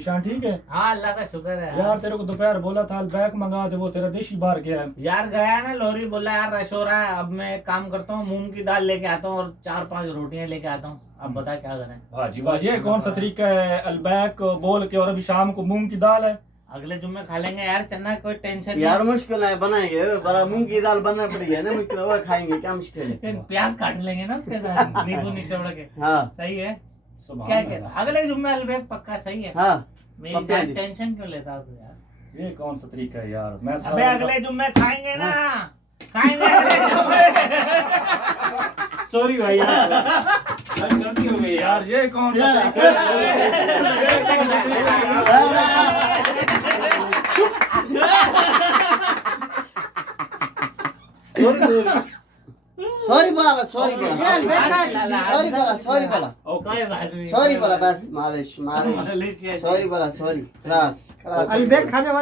ईशान ठीक है? हाँ अल्लाह का शुक्र है यार तेरे को दोपहर बोला था बैग मंगा दे, वो तेरा देशी बाहर गया है। यार गया ना लोरी, बोला यार रश हो रहा है। अब मैं एक काम करता हूँ, मूंग की दाल लेके आता हूँ और 4-5 रोटियां लेके आता हूँ। अब बता क्या करें। भाजी भाजी ये कौन सा तरीका है, अलबैक बोल के और अभी शाम को मूंग की दाल है। अगले जुम्मे खा लेंगे यार, चन्ना कोई टेंशन यार नहीं। मुश्किल है, बनाएंगे बड़ा मूंग की दाल बनना पड़ी है ना, मुश्किल है, खाएंगे क्या मुश्किल है। प्याज काट लेंगे ना उसके साथ, नींबू निचोड़ के। हाँ सही है। सुभान क्या अल्लाह। कहता, अगले जुम्मे अलबैक पक्का। सही है। हाँ मेरी पक्का जान जी। टेंशन क्यों लेता तू यार। ये कौन सा तरीका है यार, मैं अबे अगले जुम्मे खाएंगे ना, खाएंगे अगले जुम्मे। सॉरी भाई यार, गलती हो गई यार, ये कौन सा तरीका है? सॉरी बोला बस, सॉरी बोला, सॉरी बोला, सॉरी बोला, कोई बात नहीं, सॉरी बोला बस, मालिश मालिश, मालिश या सॉरी बोला, सॉरी, खलास खलास। अलबैक खाने वाले